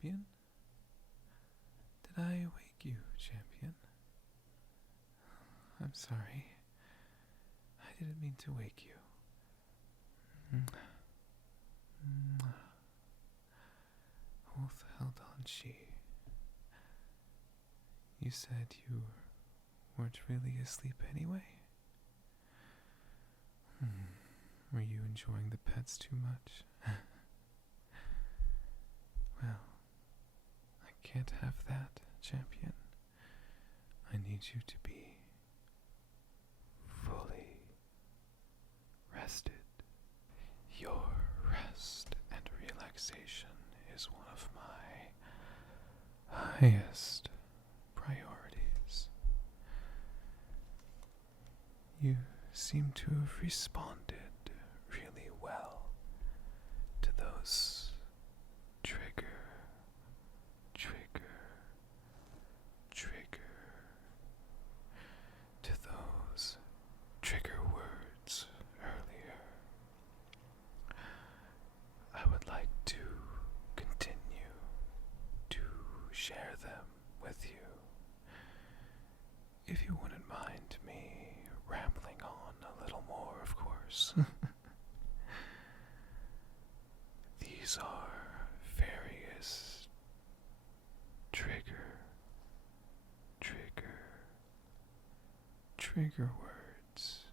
champion? Did I wake you, champion? I'm sorry. I didn't mean to wake you. Wolf held on she. You said you weren't really asleep anyway? Were you enjoying the pets too much? Well, I can't have that, champion. I need you to be fully rested. Your rest and relaxation is one of my highest priorities. You seem to have responded really well to those trigger, to those trigger words earlier. I would like to continue to share them with you. If you wouldn't mind me rambling on a little more, of course. These are various trigger words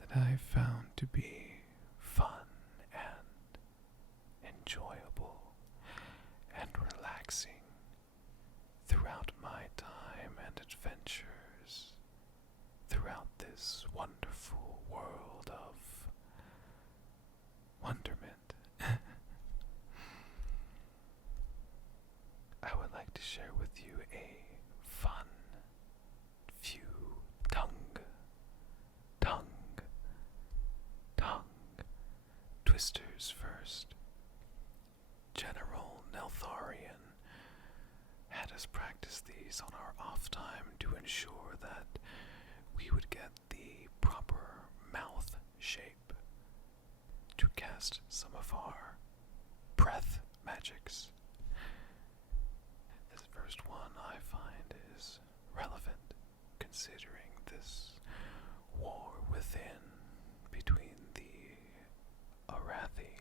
that I've found to be fun and enjoyable and relaxing throughout my time and adventures throughout this wonderful world of wonderment. I would like to share with you a fun few tongue twisters first. General Neltharion had us practice these on our off time to ensure that we would get the proper mouth shape to cast some of our breath magics. This first one I find is relevant considering this war within between the Arathi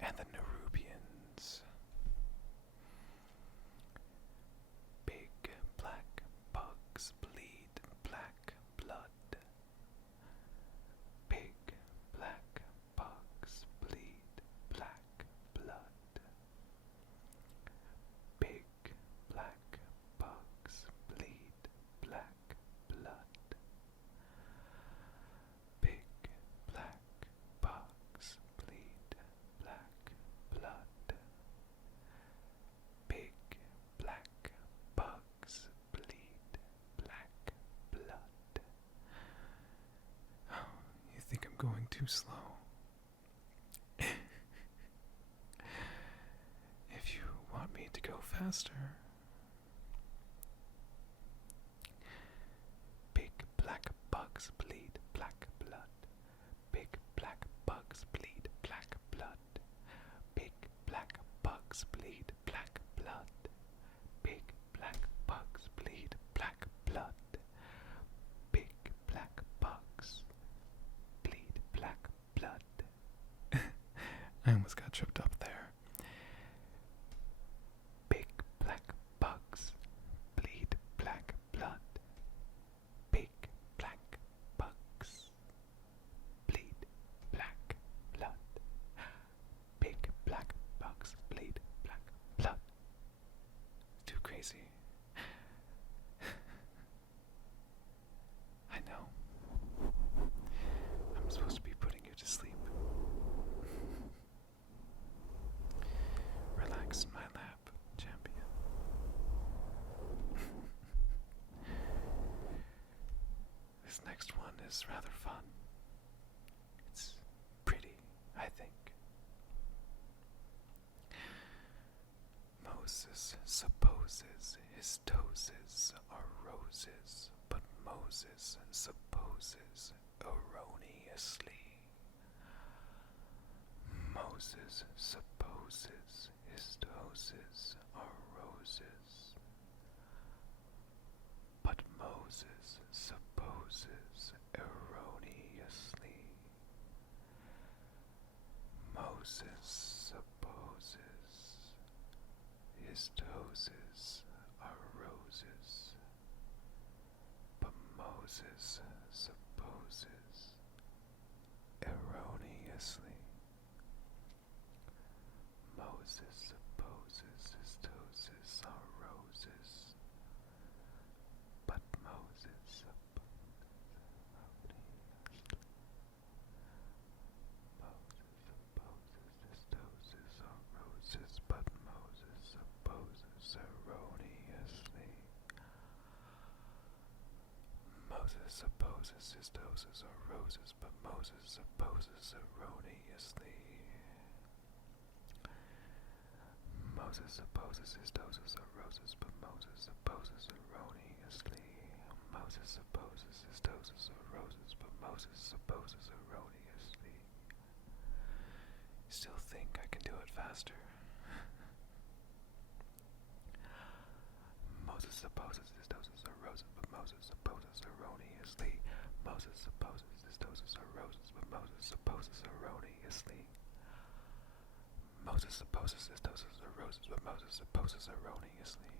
and the Nerubians. Big black bugs bleed black blood. Big black bugs bleed black blood. Big black bugs bleed black blood. Big black bugs bleed black blood. Big black bugs bleed black blood. Oh, you think I'm going too slow? If you want me to go faster. Big black bugs bleed black blood. Big black bugs bleed black blood. Big black bugs bleed black blood. Big black bugs bleed black blood. Big black bugs bleed black blood. I almost got tripped up there. Big black bugs bleed black blood. Big black bugs bleed black blood. Big black bugs bleed black blood. Too crazy. I know. I'm supposed to be putting you to sleep. Relax in my lap, champion. This next one is rather fun. It's pretty, I think. Moses supposes his toes are roses, but Moses supposes erroneously. Moses supposes his doses are roses, but Moses supposes erroneously. Moses supposes his doses are roses, but Moses supposes erroneously. Moses supposes his doses are roses, but Moses supposes erroneously. Moses supposes his doses are roses, but Moses supposes erroneously. Moses supposes his doses are roses, but Moses supposes erroneously. Moses supposes his doses are roses, but Moses supposes erroneously. Moses supposes his doses are roses, but Moses supposes erroneously. Still think I can do it faster. Moses supposes his doses are roses, but Moses supposes erroneously. Moses supposes his doses are roses, but Moses supposes erroneously. Moses supposes his doses are roses, but Moses supposes erroneously.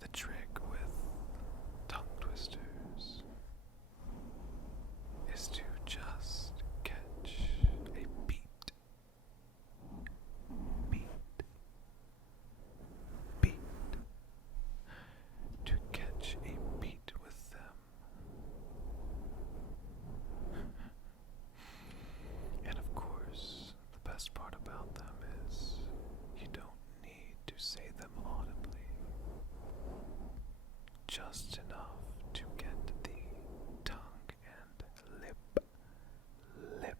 The trick with tongue twisters is to just catch a beat. To catch a beat with them. And of course, the best part about them is you don't need to say them audibly. Just enough to get the tongue and lip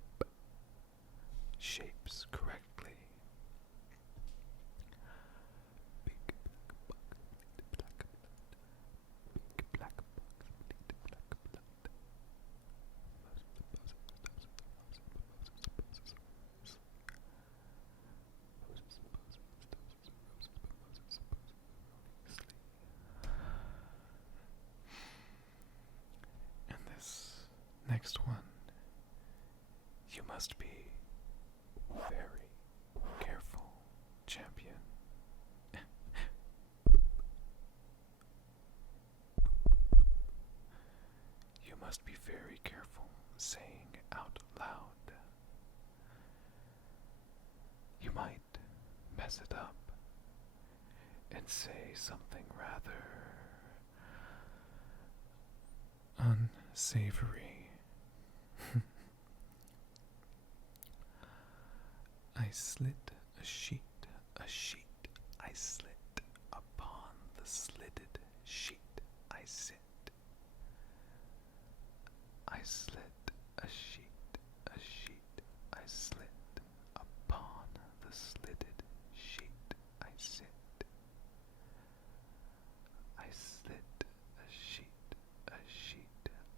shapes correctly. Big black box, big black blood. And this next one, you must be very careful, champion. You must be very careful saying out loud. You might mess it up and say something rather unsavory. I slit a sheet, I slit upon the slitted sheet, I sit. I slit a sheet, I slit upon the slitted sheet, I sit. I slit a sheet,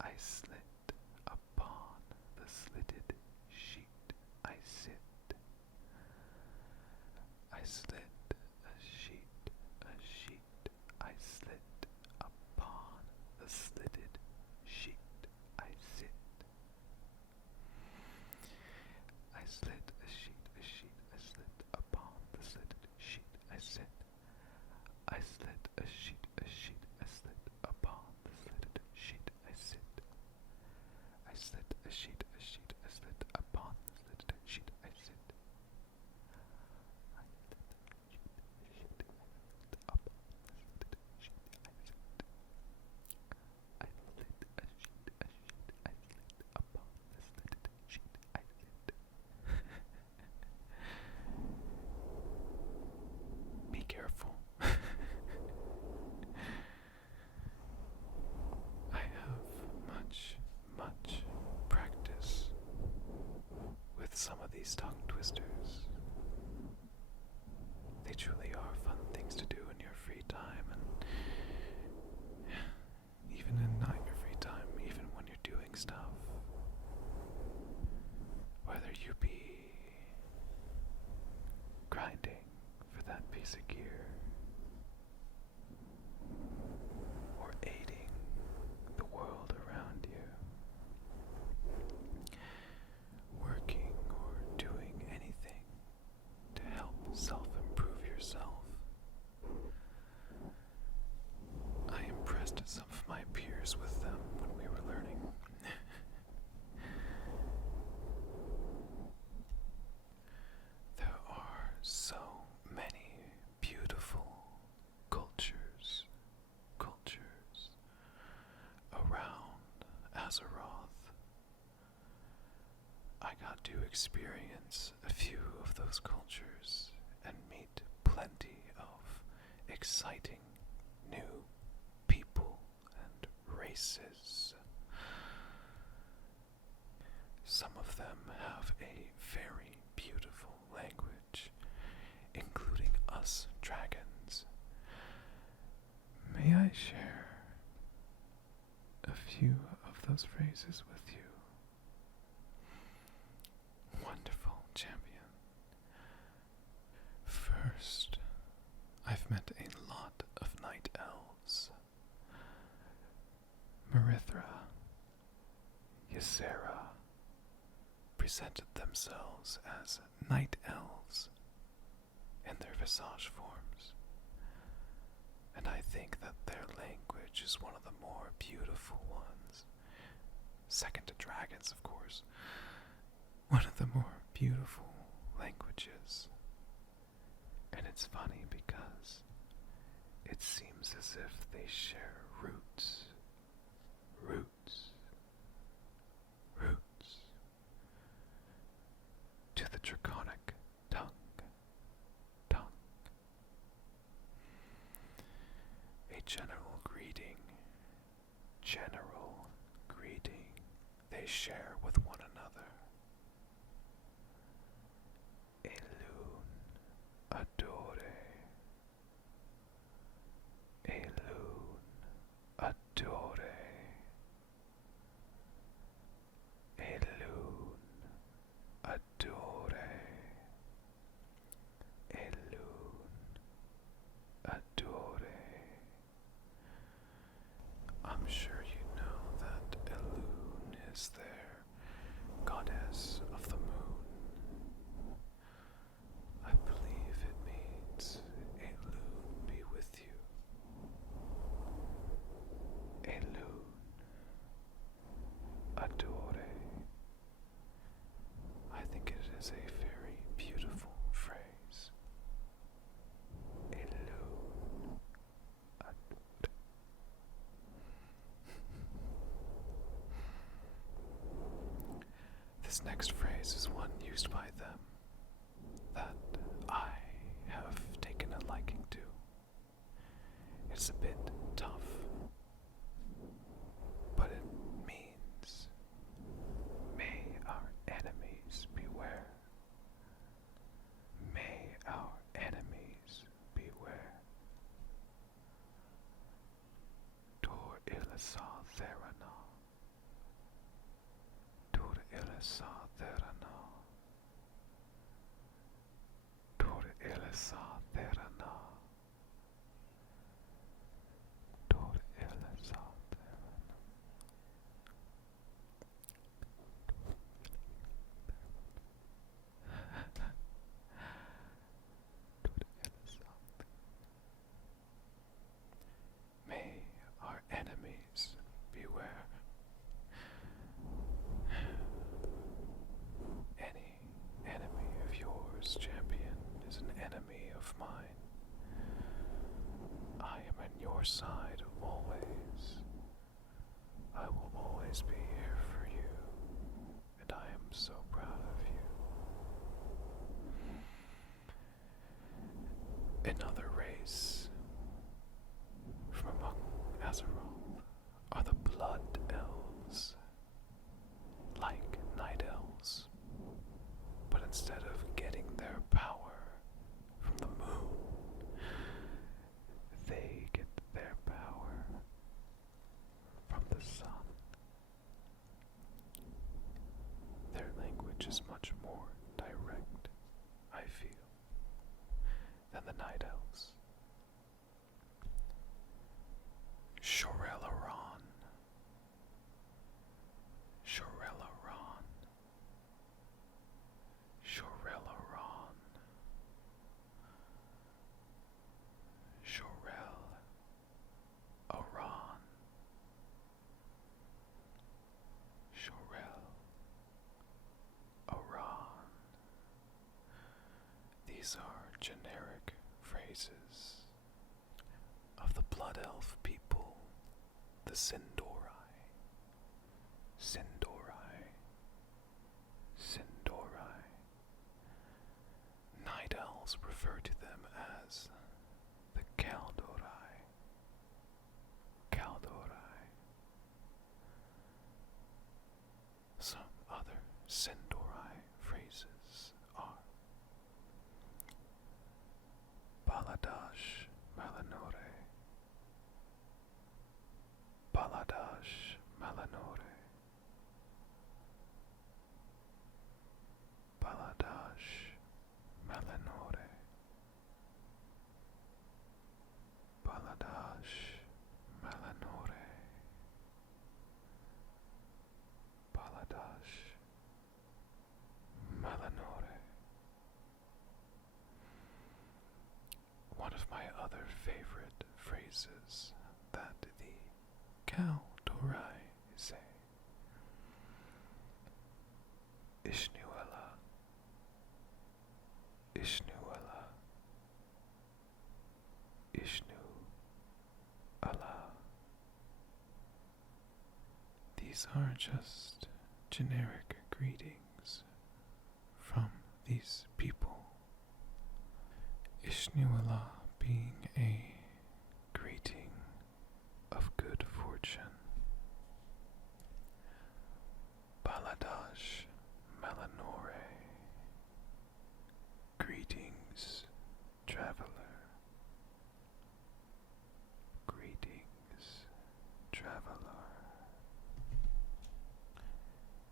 I slit upon the slitted sheet, I sit. I slit a sheet, I slit upon the slitted sheet, I sit. piece of gear, or aiding the world around you, working or doing anything to help self-improve yourself. I impressed some of my peers with them when we were learning. There are so many beautiful cultures around Azeroth. I got to experience a few of those cultures and meet plenty of exciting new people and races. Some of them have a very beautiful language, including us dragons. May I share a few of those phrases with you? Wonderful, champion. First, I've met a lot of night elves. Marithra, Ysera presented themselves as night elves in their visage forms, and I think that their language is one of the more beautiful ones, second to dragons, of course. One of the more beautiful languages. And it's funny because it seems as if they share roots to the Draconic tongue. A general greeting they share with one another. Elun adore. Elun adore. Elun adore. Elun adore. I'm sure you know that Elun is their goddess of the moon. I believe it means Elun be with you. Elun adore. I think it is a very beautiful phrase. Elun adore. This next phrase is one used by them that I have taken a liking to. It's a bit tough, but it means, may our enemies beware. May our enemies beware. Tor ilasa therana. Tor ilasa therana. Tor ilasa therana. Tor ilasa therana. May our enemies beware. Any enemy of yours, champion, is an enemy of mine. I am on your side always. I will always be here for you, and I am so proud of you. Another race from among Azeroth are the Blood Elves. Like Night Elves, but instead of getting their power from the moon, they get their power from the sun. Their language is much more direct, I feel, than the Night Elves. generic phrases of the Blood Elf people, the Sindori. Sindori. Sindori. Night Elves refer to them as the Kaldori. Kaldori. Some other Sindori phrases are Baladash Malanore. Baladash Malanore. Baladash Malanore. Baladash Malanore. Baladash Malanore. One of my other favorite phrases that the Kaldori say. Ishnuela. Ishnuela. Ishnu Allah. These are just generic greetings from these people. Ishnuela being a greeting of good fortune. Baladash Malanore. Greetings, traveler. Greetings, traveler.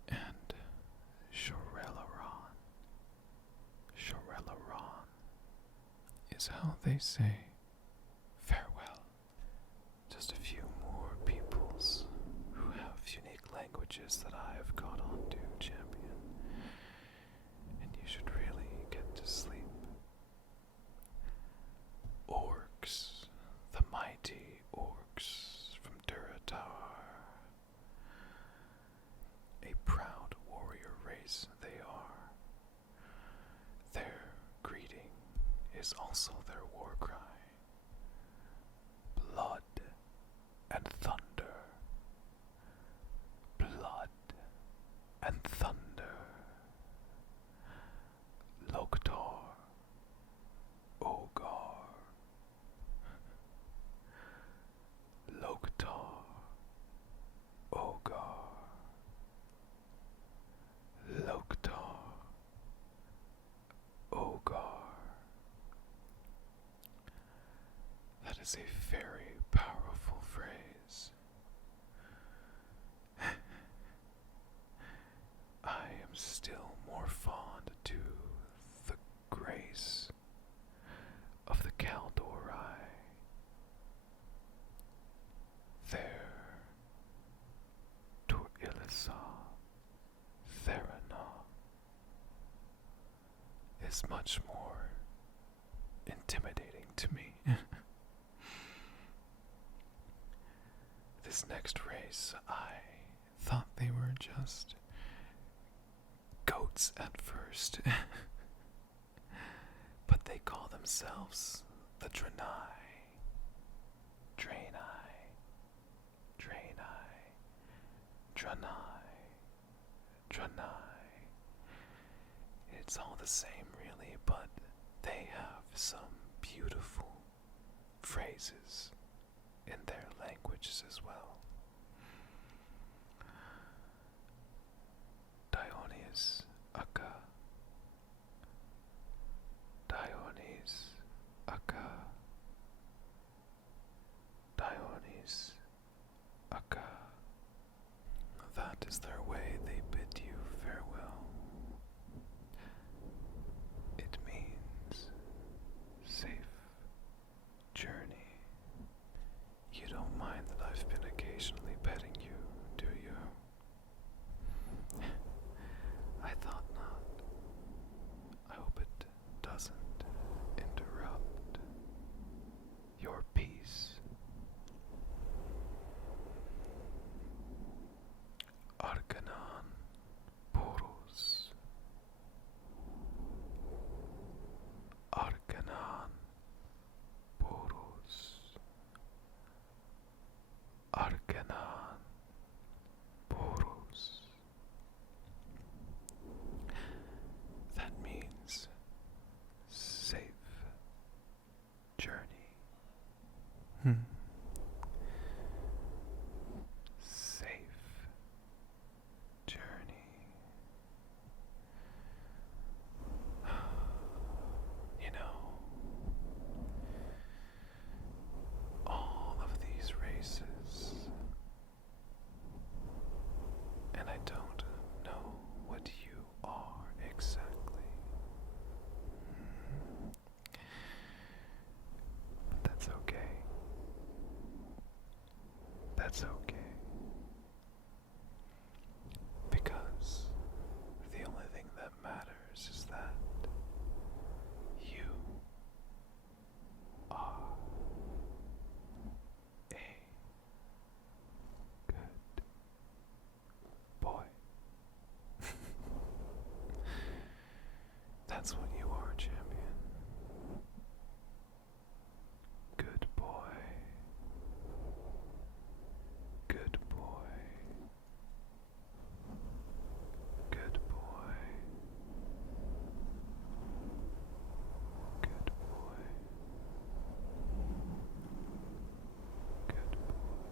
And Shorelaron. Shorelaron is how they say farewell. Just a few more peoples who have unique languages that I have caught on to, champion. And you should really get to sleep. Orcs, the mighty orcs from Duratar. A proud warrior race they are. Their greeting is also their war cry. Blood and thunder. Blood and thunder. Loktar. Ogar. Loktar. Ogar. Loktar. Ogar. That is a very powerful phrase. I am still more fond to the grace of the Kaldori. There, Tur Ilisa, Therana, is much more intimidating to me. This next race, I thought they were just goats at first. But they call themselves the draenei. Draenei. Draenei. Draenei. Draenei. It's all the same really, but they have some beautiful phrases in their languages as well. Dionis Akka. Dionis Akka. Dionis Akka. That is their way they bid you farewell. It means safe journey. You don't mind that I've been occasionally petting you, do you? I thought not. I hope it doesn't interrupt your peace. Arcanon. journey. Safe journey. You know, all of these races, and I don't know what you are exactly. But that's okay. That's okay. Because the only thing that matters is that you are a good boy. That's what you are, champion. Good boy. Good boy. Good boy. Good boy. Good boy. Good boy.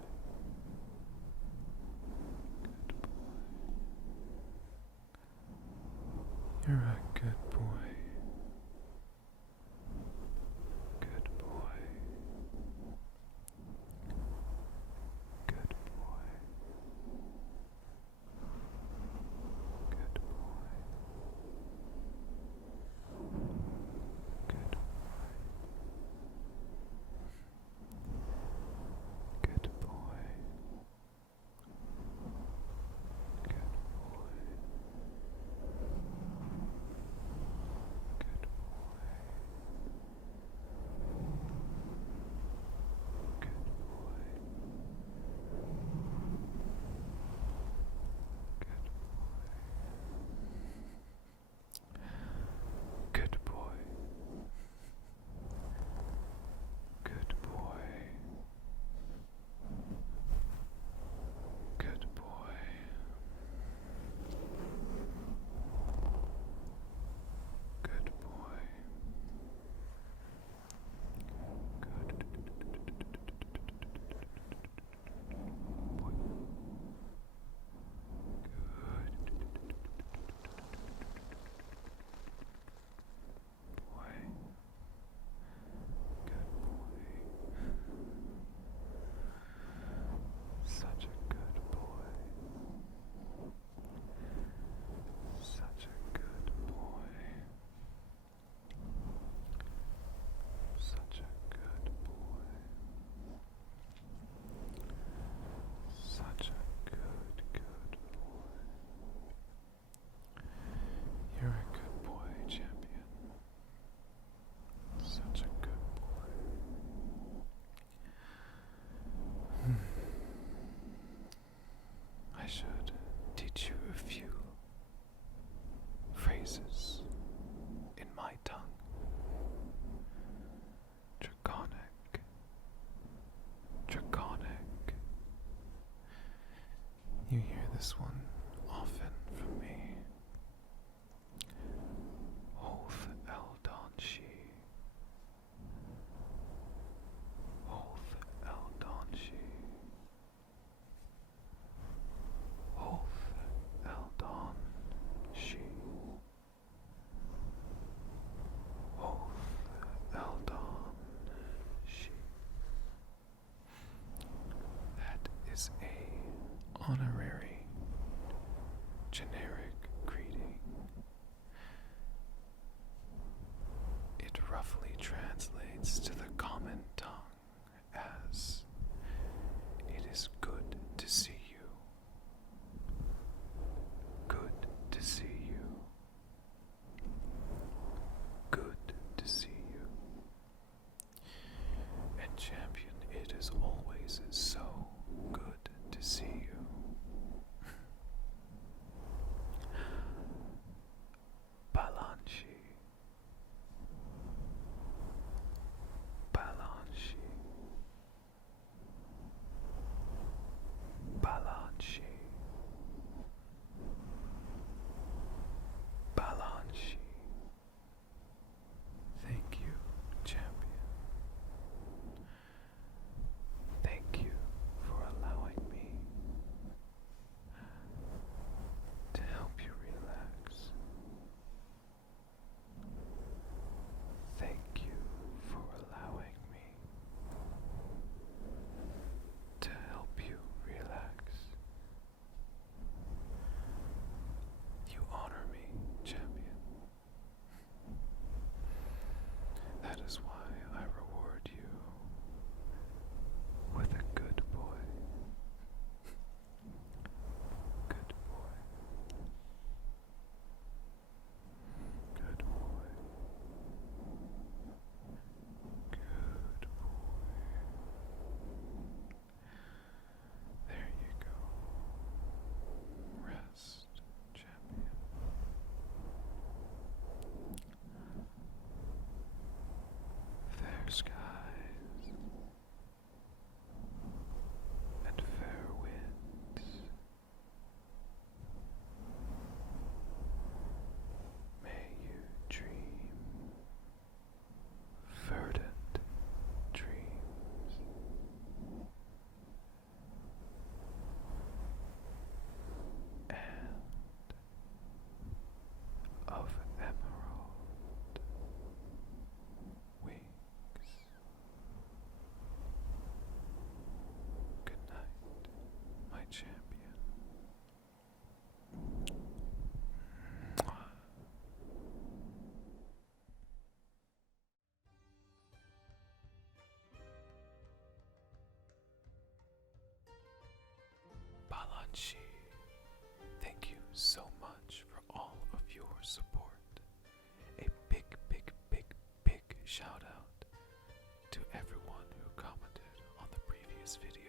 You're a good boy. Good boy. Good boy. Good boy. Good boy. Good boy. Good boy. Good boy. Good boy. Good boy. Good boy. Good boy. Good boy. Good boy. Good boy. Such a good boy. Such a good boy. Such a good boy. Such a good boy. You're a good boy, champion. Such a good boy. I should teach you a few phrases in my tongue. Draconic. Draconic. You hear this one often from me. Hoth Eldonshi. Hoth Eldonshi. Hoth Eldonshi. Hoth Eldonshi. That is a honorary She. Thank you so much for all of your support. A big, big, big, big shout out to everyone who commented on the previous video.